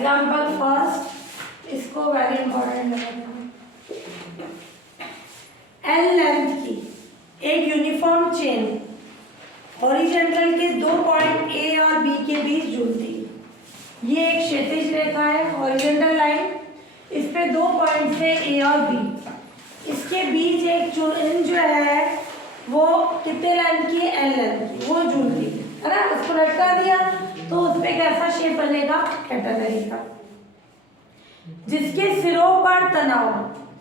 Example first, इसको very important लगा, L length की एक यूनिफॉर्म चेन हॉरिजॉन्टल के 2 पॉइंट ए और बी के बीच जुड़ती है। ये एक क्षैतिज रेखा है, हॉरिजॉन्टल लाइन, इस पे 2 पॉइंट से ए और बी, इसके बीच एक चेन जो है वो कितने लेंथ की है, एल लेंथ की, वो जुड़ती है ना। उसको लटका दिया तो उस पे कैसा शेप बनेगा, कैटरनरी का, जिसके सिरों पर तनाव,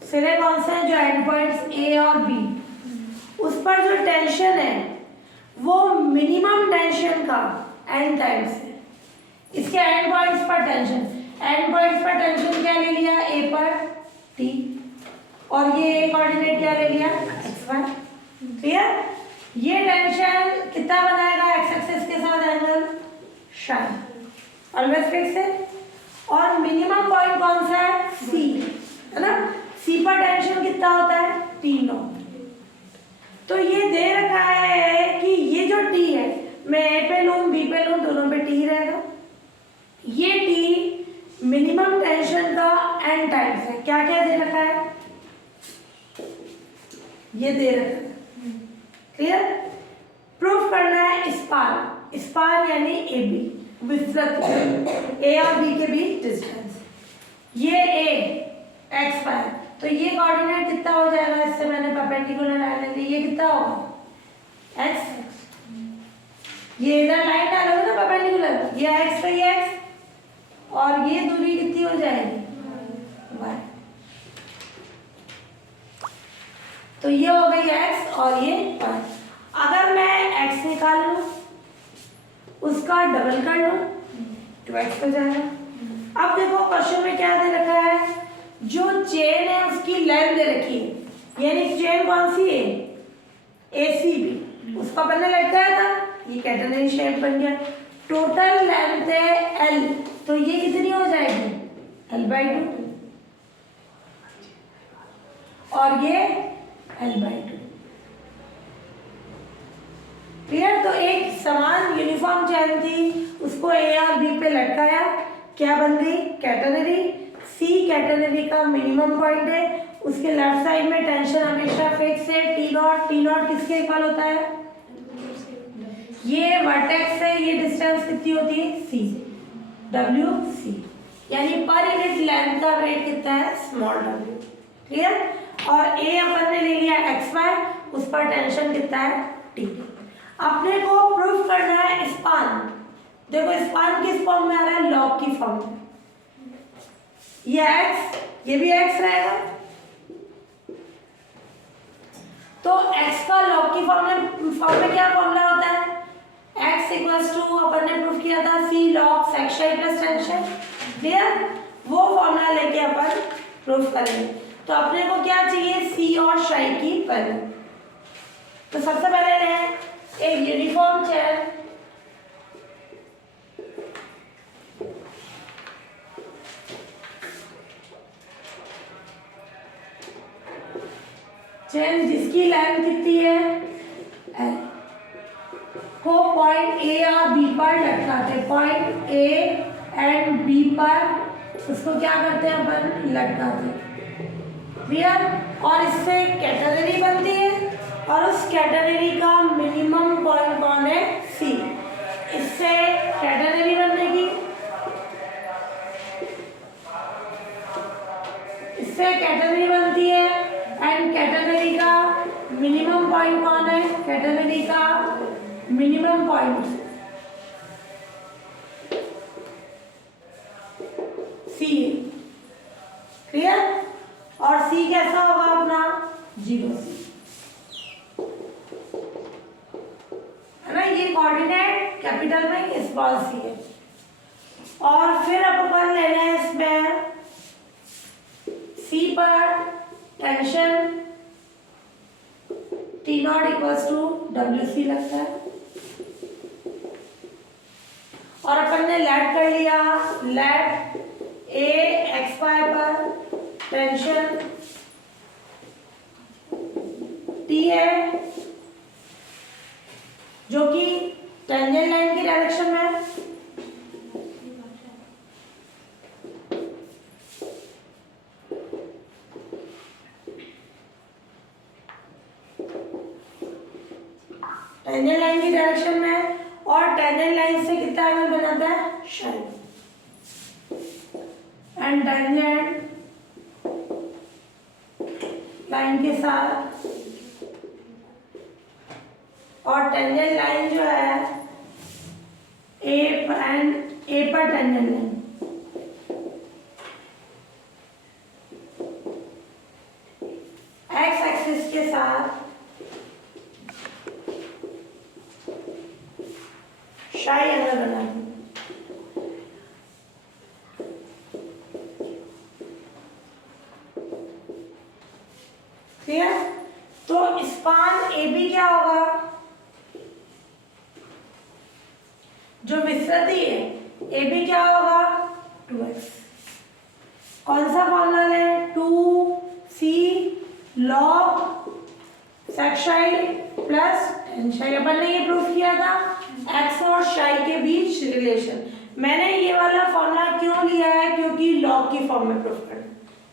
सिरे कौन से हैं, जो एंड पॉइंट्स ए और बी, उस पर जो टेंशन है वो मिनिमम टेंशन का एंड टाइम्स है। इसके एंड पॉइंट्स पर टेंशन, एंड पॉइंट्स पर टेंशन क्या ले लिया, ए पर टी, और ये कोऑर्डिनेट क्या ले लिया, एक्स वाई। क्लियर। ये टेंशन कितना बनाएगा, एक्स एक्सिस के साथ एंगल शाइन, ऑलवेज फिक्स है। और मिनिमम पॉइंट कौन सा है, सी, है ना। सी पर टेंशन कितना होता है, टी नॉट। तो ये दे रखा है कि ये जो टी है, मैं ए पे लूँ बी पे लूँ, दोनों पे टी रहेगा। ये टी मिनिमम टेंशन का एन टाइम्स है। क्या क्या दे रखा है, ये दे रखा है। क्लियर। प्रूफ करना है स्पान, स्पान यानी ए बी, विस्तृत ए और बी के बीच डिस्टेंस। ये ए एक्स वाई, तो ये कोऑर्डिनेट कितना हो जाएगा, इससे मैंने परपेंडिकुलर लाइन ले ली, ये कितना होगा, एक्स। ये इधर लाइन डालोगे ना परपेंडिकुलर, ये एक्स पे ये एक्स, और ये दूरी कितनी हो जाएगी, वाई। तो ये हो गई एक्स और ये वाई। अगर मैं एक्स निकाल लूं, उसका डबल कर लूं तो एक्स हो जाएगा। अब देखो क्वेश्चन में क्या दे रखा है, जो चेन है उसकी लेंथ दे रखी है, यानी चेन कौन सी है, ACB, उसका पहले लटकाया था, ये कैटरनरी शेप बन गया। टोटल लेंथ है L, तो ये कितनी हो जाएगी, L/2, और ये L/2। क्लियर। तो एक समान यूनिफॉर्म चेन थी, उसको ए और बी पे लटकाया, क्या बन गई, कैटरनरी। सी कैटरनरी का मिनिमम पॉइंट है, उसके लेफ्ट साइड में टेंशन हमेशा फिक्स है, टी नॉट। टी नॉट किसके इक्वल होता है, ये वर्टेक्स है, ये डिस्टेंस कितनी होती है, सी, WC, यानी पर यूनिट लेंथ का वेट कितना है, स्मॉल w। क्लियर। और ए अपन ने ले लिया एक्स वाई, उस पर टेंशन कितना है, टी। अपने को प्रूफ करना है स्पान। देखो स्पान किस फॉर्म में आ रहा है, लॉग की फॉर्म में। ये एक्स, ये भी एक्स रहेगा, तो एक्स का लॉग की फॉर्म में क्या फॉर्मूला होता है, x इक्वल्स टू, अपन ने प्रूफ किया था, c log section plus tension. Clear. वो फॉर्मूला लेके अपन प्रूफ करेंगे। तो अपने को क्या चाहिए, c और शाई की वैल्यू। तो सबसे पहले लें एक यूनिफॉर्म चेन, चेन जिसकी लेंथ कितनी है, L, को पॉइंट ए और बी पर लटकाते, पॉइंट ए एंड बी पर उसको क्या करते हैं अपन, लटकाते। क्लियर। और इससे कैटरनरी बनती है, और उस कैटरनरी का मिनिमम पॉइंट कौन है, सी। इससे कैटरनरी बनेगी, इससे कैटरनरी बनती है, एंड कैटरनरी का मिनिमम पॉइंट कौन है, कैटरनरी का मिनिमम पॉइंट सी। क्लियर। और सी कैसा होगा अपना, 0C, है ना। ये कोऑर्डिनेट कैपिटल में स्मॉल सी है। और फिर अपन लेना है इसमें सी पर tension T not equals to WC लगता है, और अपन ने लेट कर लिया, लेट A XY पर टेंशन T है, जो कि टेंजेंट लाइन की डायरेक्शन में, टेंजेंट लाइन की डायरेक्शन में है और टेंजेंट लाइन से कितना एंगल बनाता है, शाई। एंड टेंजेंट लाइन के साथ और टेंजेंट लाइन जो है ए पर टेंजेंट लाइन, एक्स एक्सिस के साथ शाई एंगल बनाती है। ठीक है, तो स्पान ए बी क्या होगा, जो विस्तृति है ए बी क्या होगा, 2x। कौन सा फॉर्मूला है, 2c log सेक्शाई प्लस टेंशाई। अपन ने ये प्रूफ किया था x और शाई के बीच रिलेशन। मैंने ये वाला फॉर्मूला क्यों लिया है, क्योंकि लॉग की फॉर्म में प्रूफ करना।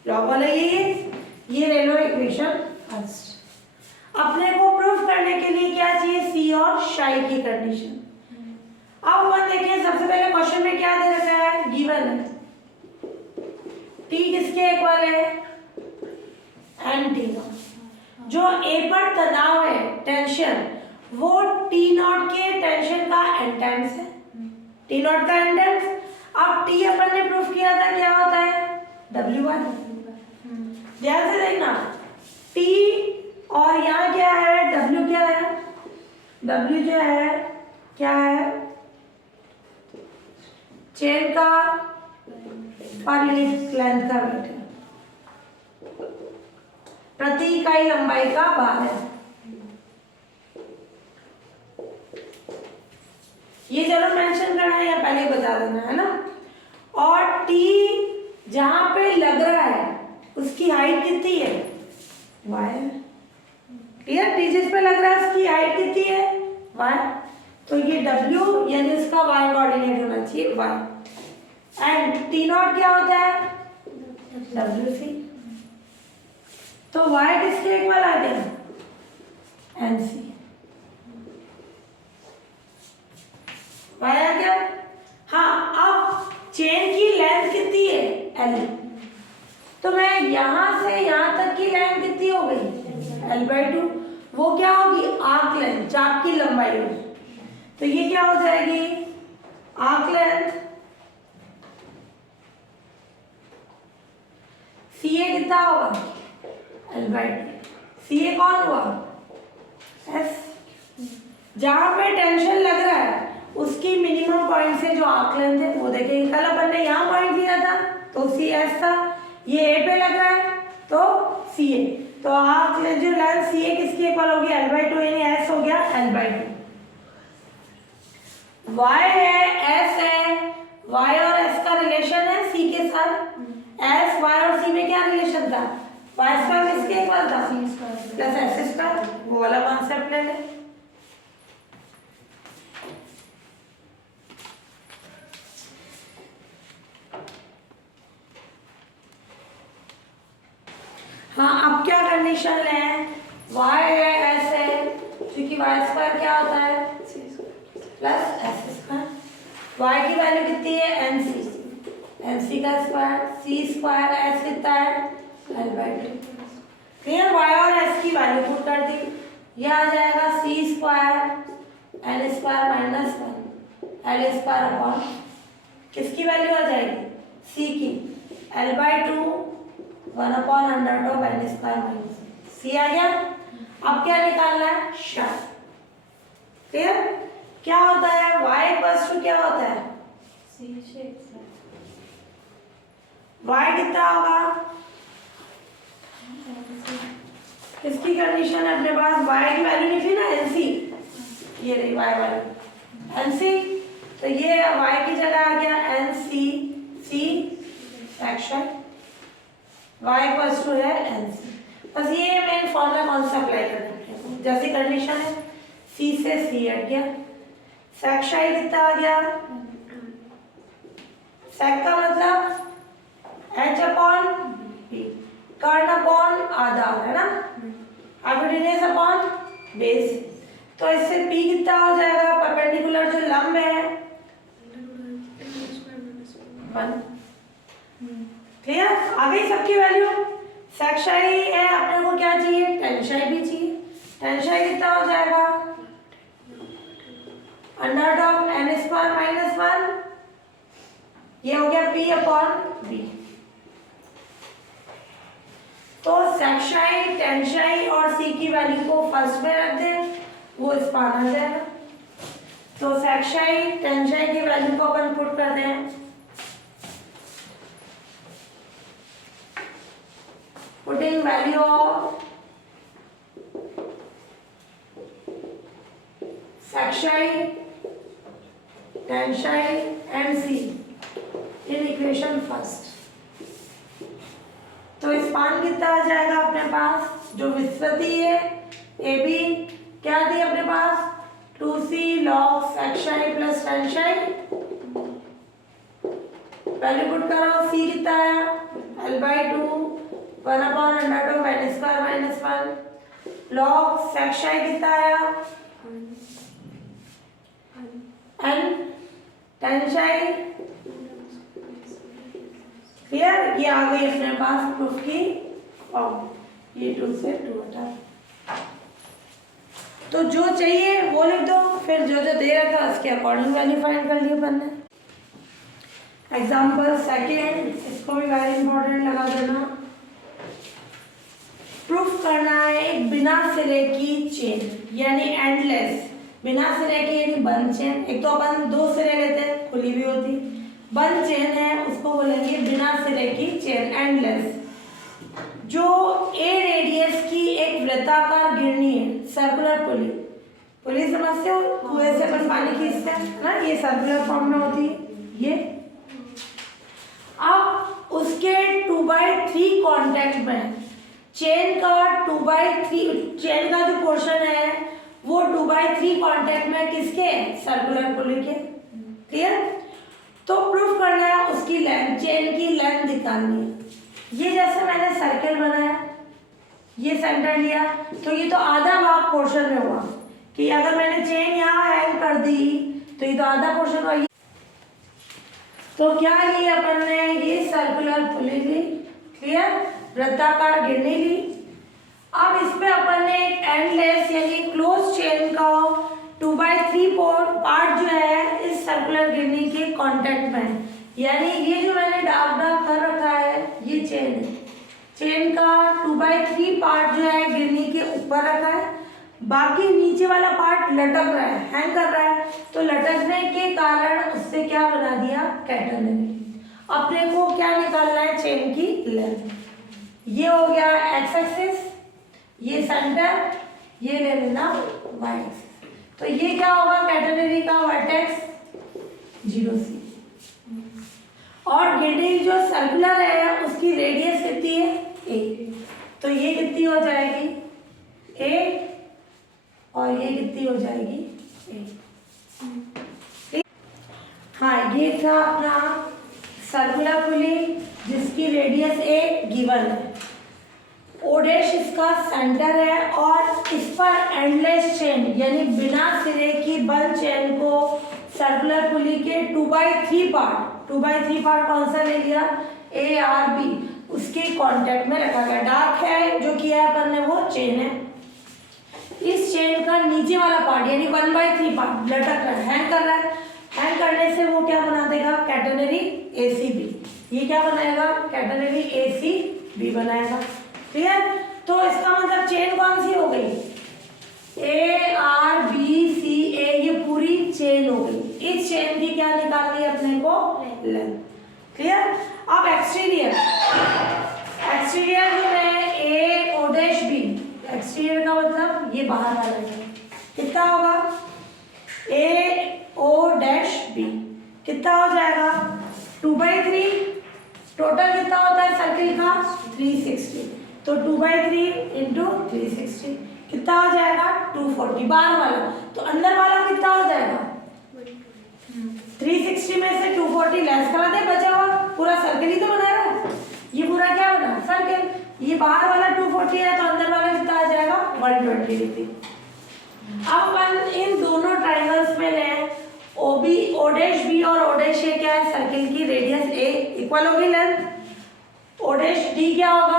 लॉग वाला ये ले लो इक्वेशन फर्स्ट। अपने को प्रूफ करने के लिए क्या चाहिए, सी और शाई की कंडीशन। अब अपन देखिए, सबसे पहले क्वेश्चन में क्या दे रखा है, गिवन है टी किसके इक्वल है, एन टी का। जो ए पर तनाव है, टेंशन, वो टी नॉट के टेंशन का एन टाइम्स है, टी नॉट का एन टाइम्स। अब टी अपन ने प्रूफ किया था क्या होता है, W1। ध्यान से देखना, टी और यहाँ क्या है, W क्या है, W जो है क्या है, चेन का पर यूनिट लेंथ का वेट है, प्रति इकाई लंबाई का भार है। ये जरूर मेंशन करना है या पहले ही बता देना है ना। और टी जहां पे लग रहा है उसकी हाइट कितनी है, y। क्लियर, टी जिस पे लग रहा है उसकी हाइट कितनी है, y। तो ये w यानी उसका y कोऑर्डिनेट होना चाहिए, y। एंड टी नॉट क्या होता है, wc। तो y किसके इक्वल आ गया, nc। y आ गया। हाँ, अब चेन की लेंथ कितनी है, l। तो मैं यहां से यहां तक की लेंथ कितनी हो गई, l/2। वो क्या होगी, आर्क लेंथ, चाप की लंबाई होगी। तो ये क्या हो जाएगी, आर्क लेंथ CA कितना होगा, l/2। CA कौन हुआ, S। जहां पे टेंशन लग रहा है उसकी मिनिमम पॉइंट से जो आर्क लेंथ है वो देखेंगे। कल अपन ने यहाँ पॉइंट दिया था तो CS था, ये A पे लग रहा है तो CA। तो आर्क लेंथ जो लेंथ CA किसके इक्वल होगी, l/2, यानी S हो गया l/2। Y है, S है, Y और S का रिलेशन है C के साथ। S, Y और C में क्या रिलेशन था, y² किसके इक्वल था, प्लस s²। वो वाला कॉन्सेप्ट ले ले। हाँ, अब क्या कंडीशन है, y है, s है, क्योंकि y² क्या होता है, प्लस s²। y की वैल्यू कितनी है, nc का स्क्वायर, c² s कितना है, l/2। क्लियर, y और s की वैल्यू पुट कर दी, ये आ जाएगा c² n² minus 1 l² upon किसकी वैल्यू आ जाएगी, c की, l/2 1 upon under of n² minus c आ गया। अब क्या निकालना है, शाई। क्लियर, क्या होता है, y इक्वल्स टू क्या होता है, y कितना होगा, इसकी कंडीशन है अपने पास, y की वैल्यू नहीं थी ना, nc, ये रही y वैल्यू nc। तो ये y की जगह आ गया nc, c fraction, y equals to है nc। बस ये मेन फॉर्मूला कौन सा अप्लाई करना है, जैसी कंडीशन है c से c हट गया, सेक्शाई कितना आ गया, सेक का मतलब h अपॉन b, कर्ण अपॉन आधा है ना, हाइपोटेन्यूज अपॉन बेस। तो इससे P कितना हो जाएगा, परपेंडिकुलर जो लंब है 1। क्लियर, आ गई सबकी वैल्यू। सेक्शाई है, अपने को क्या चाहिए, टेंशाई भी चाहिए। टेंशाई कितना हो जाएगा, under of n square minus 1, ये हो गया P अपॉन B। तो सेक्शाई, टेंशाई और C की वैल्यू को फर्स्ट में रख दें, वो स्पान आ जाएगा। तो सेक्शाई, टेंशाई की वैल्यू को अपन पुट कर दें, putting value of sec psi, tan psi and C in equation first. तो स्पान कितना आ जाएगा अपने पास, जो विस्तृति है AB क्या दी अपने पास, 2C log sec psi plus tan psi, value put करो, C कितना आया L/2 1 upon under of n square minus 1, log sec psi कितना आया n, टेंशाई। क्लियर, ये आ गई अपने पास प्रूफ की फॉर्म, ये 2 से 2 हटा। तो जो चाहिए वो लिख दो, फिर जो जो दे रखा है उसके अकॉर्डिंग वैल्यू फाइंड कर लिए अपन ने। एग्जाम्पल सेकेंड, इसको भी वेरी इंपॉर्टेंट लगा देना। प्रूफ करना है एक बिना सिरे की चेन, यानी एंडलेस, बिना सिरे की यानी बंद चेन। एक तो अपन 2 सिरे लेते हैं, खुली भी होती, बंद चेन है उसको बोलेंगे बिना सिरे की चेन, एंडलेस। जो ए रेडियस की एक वृत्ताकार गिरनी है, सर्कुलर पुली, पुली समझते हो, कुएं से अपन पानी खींचते हैं ना, ये सर्कुलर फॉर्म में होती है ये। अब उसके 2/3 कांटेक्ट में चेन का 2/3, चेन का जो पोर्शन है वो 2/3 कांटेक्ट में किसके, सर्कुलर पुली के। क्लियर, तो प्रूफ करना है उसकी लेंथ, चेन की लेंथ निकालनी है। ये जैसे मैंने सर्कल बनाया, ये सेंटर लिया, तो ये तो आधा भाग पोर्शन में हुआ कि अगर मैंने चेन यहाँ हैंग कर दी तो ये तो आधा पोर्शन हुआ। तो क्या लिया अपन ने, ये सर्कुलर पुली ली, क्लियर, वृत्ताकार गिरनी ली। अब इस पे अपन ने एक एंडलेस यानी क्लोज चेन का 2/3 पार्ट जो है इस सर्कुलर गिरनी के कांटेक्ट में, यानी ये जो मैंने डार्क डार्क कर रखा है ये चेन है, चेन का 2/3 पार्ट जो है गिरनी के ऊपर रखा है, बाकी नीचे वाला पार्ट लटक रहा है, हैंग कर रहा है। तो लटकने के कारण उससे क्या बना दिया, कैटरनरी। अपने को क्या निकालना है, चेन की लेंथ। ये हो गया एक्स एक्सिस, ये सेंटर, ये ले लेना वाई एक्सिस। तो ये क्या होगा, कैटरनरी का वर्टेक्स 0C, और गिरनी जो सर्कुलर है उसकी रेडियस कितनी है A, तो ये कितनी हो जाएगी A, और ये कितनी हो जाएगी A। हाँ, ये था अपना सर्कुलर पुली जिसकी रेडियस A गिवन है, O डैश इसका सेंटर है, और इस पर एंडलेस चेन यानी बिना सिरे की बंद चेन को सर्कुलर पुली के 2/3 पार्ट कौन सा ले लिया, A R B, उसके कांटेक्ट में रखा गया। डार्क है जो किया है अपन ने वो चेन है, इस चेन का नीचे वाला पार्ट यानी 1/3 पार्ट लटक रहा है, हैंग कर रहा है, हैंग करने से वो क्या बना देगा, कैटरनरी ACB। ये क्या बनाएगा, कैटरनरी ACB बनाएगा। क्लियर, तो इसका मतलब चेन कौन सी हो गई, ARBCA, ये पूरी चेन हो गई। इस चेन की क्या निकालनी है अपने को, लेंथ। क्लियर, अब एक्सटीरियर जो है AO डैश B, एक्सटीरियर का मतलब ये बाहर वाला है, कितना होगा AO डैश B, कितना हो जाएगा 2/3, टोटल कितना होता है सर्किल का 360, तो 2/3 इंटू 360 कितना हो जाएगा 240, बाहर वाला, तो अंदर वाला कितना हो जाएगा 360 में से 240 लेस करा दे, बचा हुआ पूरा सर्किल ही तो बना रहा है, ये पूरा क्या बना सर्किल, ये बाहर वाला 240 है तो अंदर वाला कितना आ जाएगा 120 डिग्री। अब अपन इन दोनों ट्राइंगल्स में लें O B, O dash B और ओ डैश ए क्या है, सर्किल की रेडियस ए इक्वल होगी लेंथ, ओ डैश डी क्या होगा,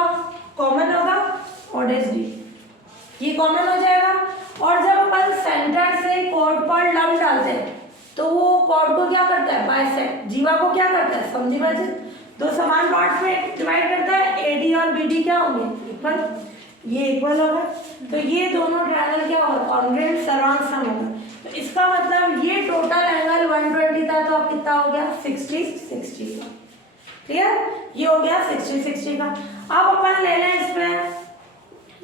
कॉमन होगा, ओ डैश डी ये कॉमन हो जाएगा। और जब अपन सेंटर से कॉर्ड पर लंब डालते हैं तो वो कॉर्ड को क्या करता है, बाइसेक्ट, जीवा को क्या करता है, समद्विभाजन, दो समान पार्ट्स में डिवाइड करता है, एडी और बीडी क्या होंगे, इक्वल, ये इक्वल होगा। तो ये दोनों ट्रायंगल क्या होगा, कॉन्ग्रुएंट सर्वांग सम होगा। तो इसका मतलब ये टोटल एंगल 120 था, तो अब कितना हो गया, 60 का, क्लियर, ये हो गया 60 का। अब अपन ले लें इसमें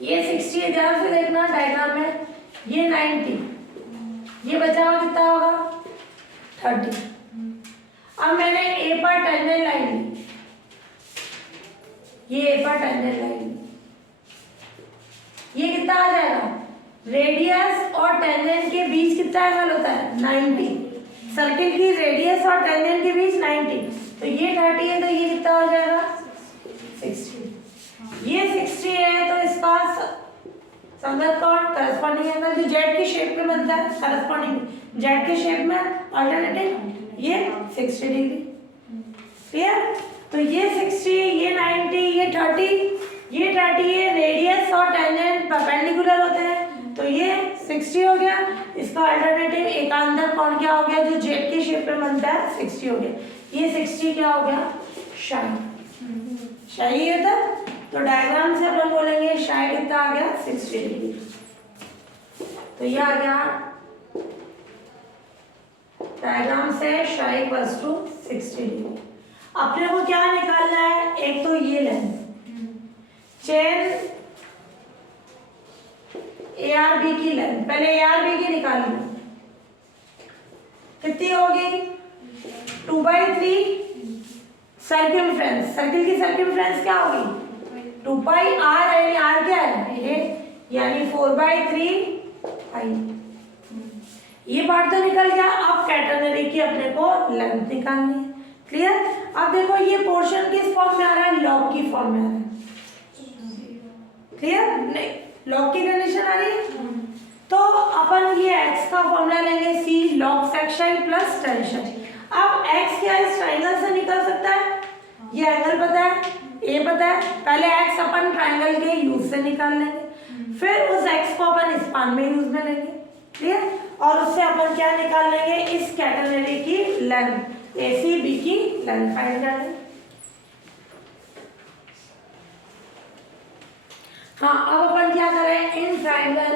ये 60 है, ध्यान से देखना डायग्राम में, ये 90, ये बचा हुआ कितना होगा 30। अब मैंने ए पर टेंजेंट लाइन ली, ये ए पर टेंजेंट लाइन ली, ये कितना आ जाएगा, रेडियस और टेंजेंट के बीच कितना एंगल होता है 90, सर्किल की रेडियस और टेंजेंट के बीच 90, तो ये 30 है, तो ये कितना हो जाएगा 60। ये 60 है तो इसका संगत कौन, करस्पॉन्डिंग एंगल जो जेड की शेप में बनता है, करस्पॉन्डिंग जेड के शेप में अल्टरनेटिव ये 60 डिग्री, क्लियर। तो ये 60, ये 90, ये 30, ये 30 है, रेडियस और टेंजेंट परपेंडिकुलर होते हैं, तो ये 60 हो गया। इसका अल्टरनेटिव एकांतर कोण क्या हो गया, जो जेड के शेप में बनता है 60 हो गया। ये 60 क्या हो गया, शाई है था। तो डायग्राम से अपन बोलेंगे शाई कितना आ गया 60 डिग्री, तो ये आ गया डायग्राम से शाई इक्वल्स टू 60 डिग्री। अपने को क्या निकालना है, एक तो ये लेंथ चेन ARB की लेंथ, पहले ARB की निकालनी, कितनी होगी 2/3 सर्कमफ्रेंस, सर्किल की सर्कमफ्रेंस क्या होगी 2πr, यानी r क्या है ये, यानी 4/3 पाई। ये पार्ट तो निकल गया। अब कैटेनरी की अपने को लेंथ निकालनी है, क्लियर। अब देखो ये पोर्शन किस फॉर्म में आ रहा है, लॉग की फॉर्म में आ रहा है, क्लियर, नहीं लॉग की कंडीशन आ रही है। तो अपन ये x का फॉर्मूला लेंगे, c log section plus tension. अब x क्या इस ट्रायंगल से निकल सकता है, ये एंगल पता है, a पता है, पहले x अपन ट्रायंगल के यूज से निकाल लेंगे, फिर उस x को अपन स्पान में यूज में लेंगे, क्लियर। और उससे अपन क्या निकाल लेंगे, इस कैटेनरी की लेंथ ACB की लेंथ फाइंड कर लेंगे। हाँ, अब अपन क्या करें, इन ट्रायंगल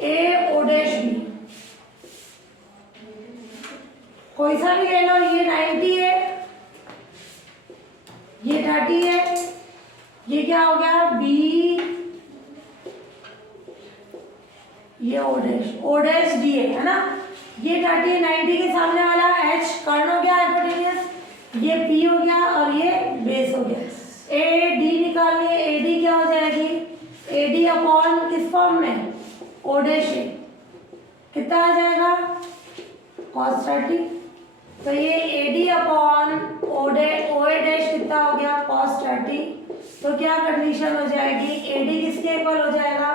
AO'B कोई सा भी ले लो, ये 90 है, ये 30 है, ये क्या हो गया B, ये O'D है ना, ये 30 90 के सामने वाला H कर्ण हो गया हाइपोटेन्यूस, ये P हो गया और ये बेस हो गया। AD निकालनी है, AD क्या हो जाएगी, AD अपॉन किस फॉर्म में O'A, कितना आ जाएगा cos 30, तो ये AD अपॉन OA' कितना हो गया cos 30, तो क्या कंडीशन हो जाएगी, AD किसके इक्वल हो जाएगा,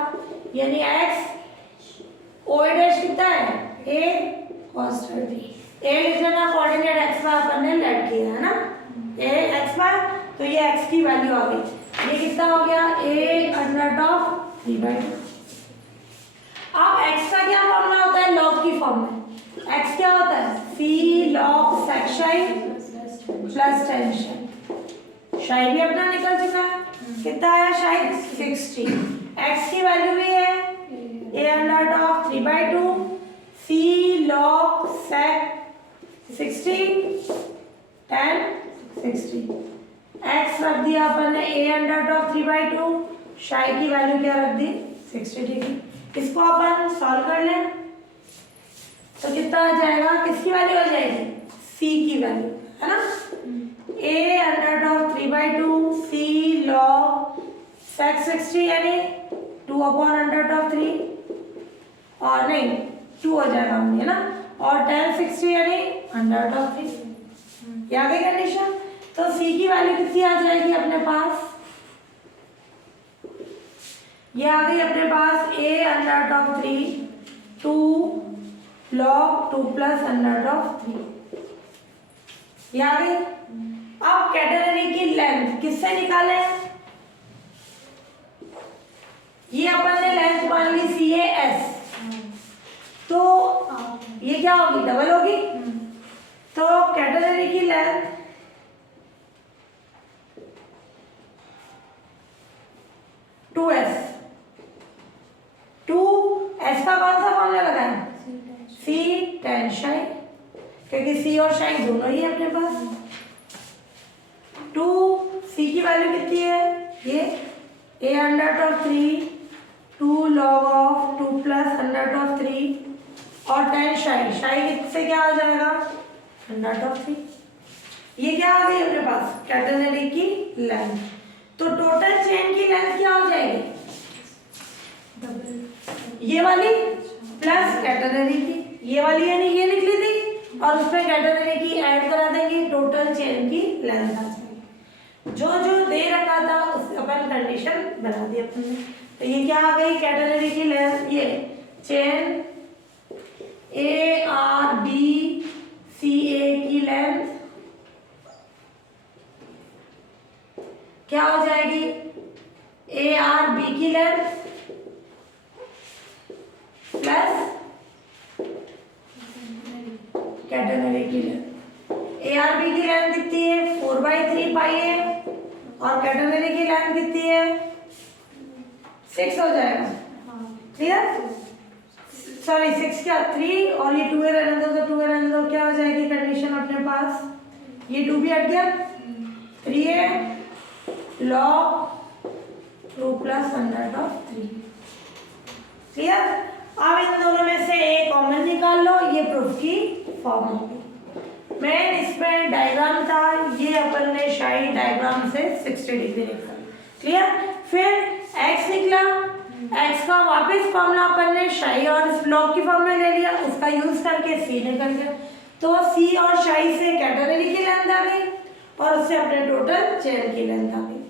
यानी x, OA' कितना है A cos 30, A लिख लेना, कोऑर्डिनेट x y अपन ने लेट किया है ना, A x y, तो ये x की वैल्यू आ गई, ये कितना हो गया A√3/2। अब x का क्या फॉर्मूला होता है, लॉग की फॉर्म में, x क्या होता है c log section plus tension. शायद भी अपना निकल चुका है, कितना आया शायद 60, x की वैल्यू भी है A√3/2 c log sec 60 tan 60, x रख दिया अपन ने A√3/2, शायद की वैल्यू क्या रख दी 60 डिग्री। इसको अपन सॉल्व कर लें तो कितना आ जाएगा, किसकी वैल्यू आ जाएगी c की वैल्यू है ना, A√3/2 c log sec 60 यानी 2/√3, और नहीं 2 हो जाएगा है ना, और tan 60 यानी √3, ये आ गई कंडीशन। तो c की वैल्यू कितनी आ जाएगी अपने पास, ये आ गई अपने पास a under root of 3 2 log 2 plus under root of 3, ये आ गई। अब कैटेनरी की लेंथ किससे निकाले? ये अपन ने लेंथ मान ली सी है एस, तो ये क्या होगी? डबल होगी। तो कैटेनरी की length two s, two s का कौन सा फॉर्मूला लगाए? सी tan शाई, क्योंकि सी और शाई दोनों ही है अपने पास। टू सी की वैल्यू कितनी है? ये a under root of 3 2 log of 2 plus under root of 3 और tan शाई, शाई किससे क्या आ जाएगा? Under root of 3। ये क्या आ गई अपने पास? कैटेनरी की लेंथ। तो टोटल चेन की लेंथ क्या हो जाएगी? ये वाली प्लस कैटेनरी की, ये वाली यानी ये निकली थी और उसमें कैटेनरी की ऐड करा देंगे, टोटल चेन की लेंथ आ जाएगी। जो जो दे रखा था उस अपन कंडीशन बना दी अपन ने। तो ये क्या आ गई? कैटेनरी की लेंथ, ये chain A R B C A की लेंथ क्या हो जाएगी? ए आर बी की लेंथ प्लस कैटेनरी की लेंथ। ए आर बी की लेंथ कितनी है? 4/3 पाई है और कैटेनरी की लेंथ कितनी है? 6 हो जाएगा। क्लियर? सॉरी 6 क्या 3 और ये 2 रहने दो, तो 2 रहने दो, क्या हो जाएगी कंडीशन अपने पास? ये 2 भी हट गया, 3 है log 2 plus under root of 3। Clear? अब इन दोनों में से एक कॉमन निकाल लो, ये प्रूफ की फॉर्म होगी। मेन इसमें डायग्राम था, ये अपन ने शाही डायग्राम से 60 डिग्री निकाला। क्लियर? फिर x निकला, x का वापस फॉर्मूला अपन ने शाही और इस ब्लॉक की फॉर्म में ले लिया, उसका यूज करके c निकल गया। तो c और शाही से कैटेनरी की लेंथ आ गई और उससे अपने टोटल चेन की लेंथ आ गई।